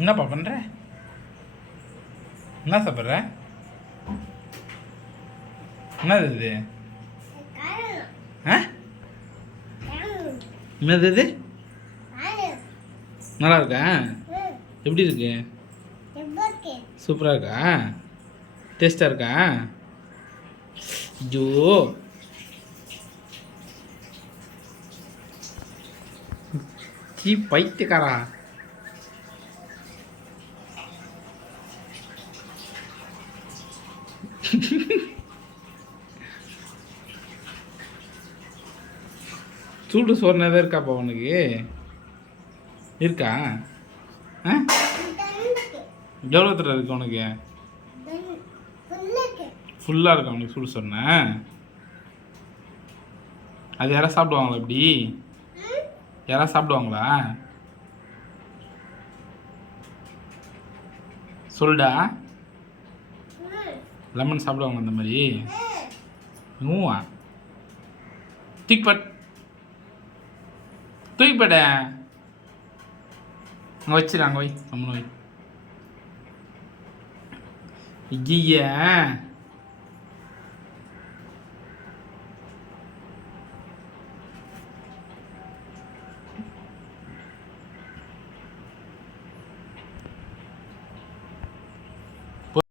என்னப்பா பண்ணுற? என்ன சாப்பிட்ற? என்னது இது? ஆ என்னது இது? நல்லா இருக்கா? எப்படி இருக்கு? சூப்பராக இருக்கா? டேஸ்டாக இருக்கா? ஐயோ சீ பைத்தியக்காரா. சூடு சோறுனதான் இருக்காப்பா உனக்கு? இருக்கா? ஆ எவ்வளோ தூரம் இருக்கு உனக்கு? ஃபுல்லாக இருக்கா உனக்கு சூடு சொன்ன? அது யாராவது சாப்பிடுவாங்களா இப்படி? யாராவது சாப்பிடுவாங்களா? சொல்டா. லெமன் சாப்பிடுவாங்க அந்த மாதிரி? நூவா தூக்கிப்பட் தூக்கிப்பட அங்கே வச்சிரு, அங்கே வை, அம்மன் வை. ஐய